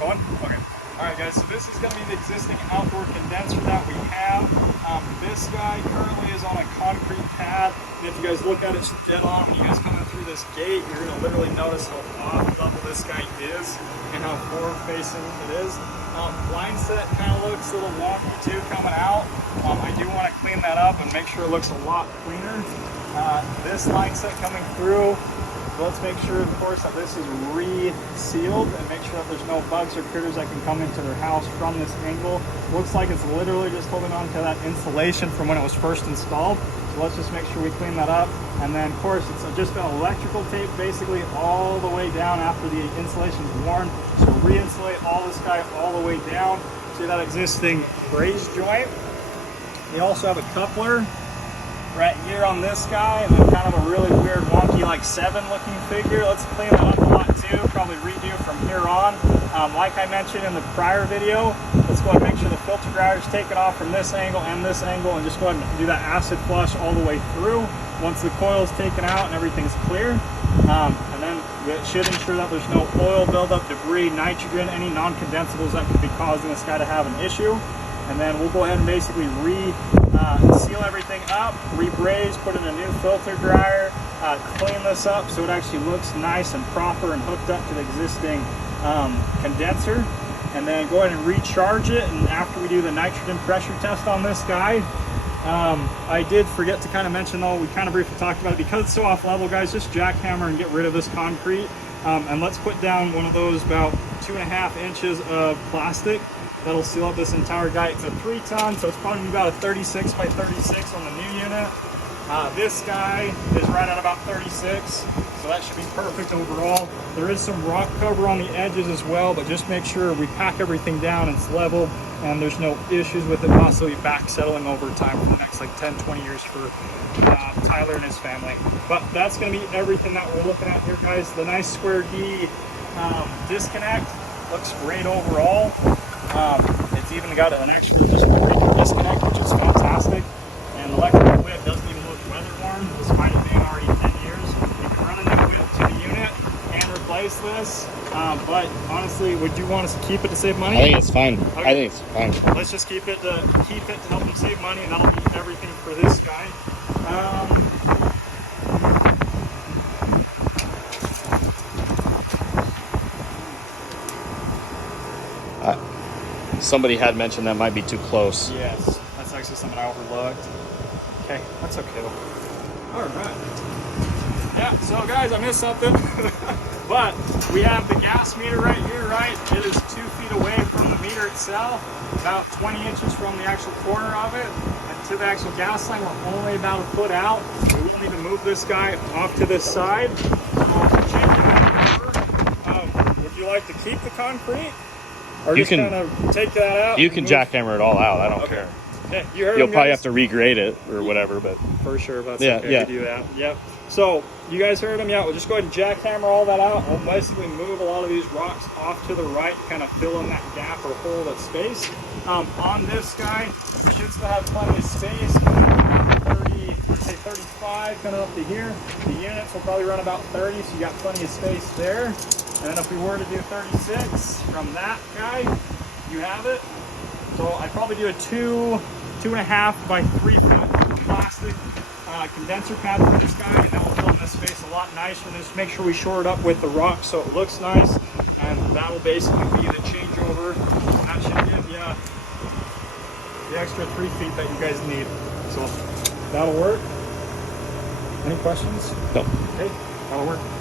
Going? Okay. Alright guys, so this is going to be the existing outdoor condenser that we have. This guy currently is on a concrete pad, and if you guys look at it dead on, when you guys come in through this gate, you're going to literally notice how off level this guy is and how forward facing it is. Line set kind of looks a little wonky too coming out. I do want to clean that up and make sure it looks a lot cleaner. This line set coming through, let's make sure, of course, that this is re-sealed and make sure that there's no bugs or critters that can come into their house from this angle. Looks like it's literally just holding on to that insulation from when it was first installed. So let's just make sure we clean that up. And then, of course, it's just been electrical tape basically all the way down after the insulation is worn. So re-insulate all this guy all the way down to that existing braze joint. We also have a coupler right here on this guy, and then kind of a really weird wonky like 7 looking figure. Let's clean that up a lot too, probably redo from here on. Like I mentioned in the prior video, let's go ahead and make sure the filter dryer is taken off from this angle and this angle, and just go ahead and do that acid flush all the way through once the coil is taken out and everything's clear. And then it should ensure that there's no oil buildup, debris, nitrogen, any non-condensables that could be causing this guy to have an issue. And then we'll go ahead and basically seal everything up, re-braze, put in a new filter dryer, clean this up so it actually looks nice and proper and hooked up to the existing condenser. And then go ahead and recharge it. And after we do the nitrogen pressure test on this guy, I did forget to kind of mention though, we kind of briefly talked about it, because it's so off level, guys, just jackhammer and get rid of this concrete. And let's put down one of those about 2.5 inches of plastic that'll seal up this entire guy. It's a 3-ton, so it's probably about a 36 by 36 on the new unit. This guy is right at about 36, so that should be perfect overall. There is some rock cover on the edges as well, but just make sure we pack everything down, it's level, and there's no issues with it possibly back settling over time for the next like 10-20 years for Tyler and his family. But that's going to be everything that we're looking at here, guys. The nice square D disconnect looks great overall. It's even got an actual just disconnect, which is fantastic. And the electrical whip doesn't even look weather worn, despite it being already 10 years. You can run a new whip to the unit and replace this. But honestly, would you want us to keep it to save money? I think it's fine. Okay. I think it's fine. Let's just keep it to help them save money, and that'll be everything for this guy. Somebody had mentioned that might be too close. Yes, that's actually something I overlooked. Okay, that's okay though. All right. Yeah, so guys, I missed something. But we have the gas meter right here, right? It is 2 feet away from the meter itself, about 20 inches from the actual corner of it. And to the actual gas line, we're only about a foot out. We will need to move this guy off to this side. So would you like to keep the concrete? Or You just can kind of take that out? You can jackhammer it all out. I don't care. Yeah, you heard You'll him, probably guys? have to regrade it or whatever, but For sure, but that's Yeah, okay yeah. to do that. Yep. So you guys heard him, yeah. We'll just go ahead and jackhammer all that out. We'll basically move a lot of these rocks off to the right, kind of fill in that gap or hole, that space. On this guy, we should still have plenty of space. 30, let's say 35, coming up to here. The units will probably run about 30, so you got plenty of space there. And then if we were to do 36 from that guy, you have it. So I'd probably do a 2.5 by 3 foot plastic condenser pad for this guy, and that will fill in this space a lot nicer. And just make sure we shore it up with the rock so it looks nice, and that will basically be the changeover. And that should give you the extra 3 feet that you guys need. So that'll work. Any questions? no. Okay, that'll work.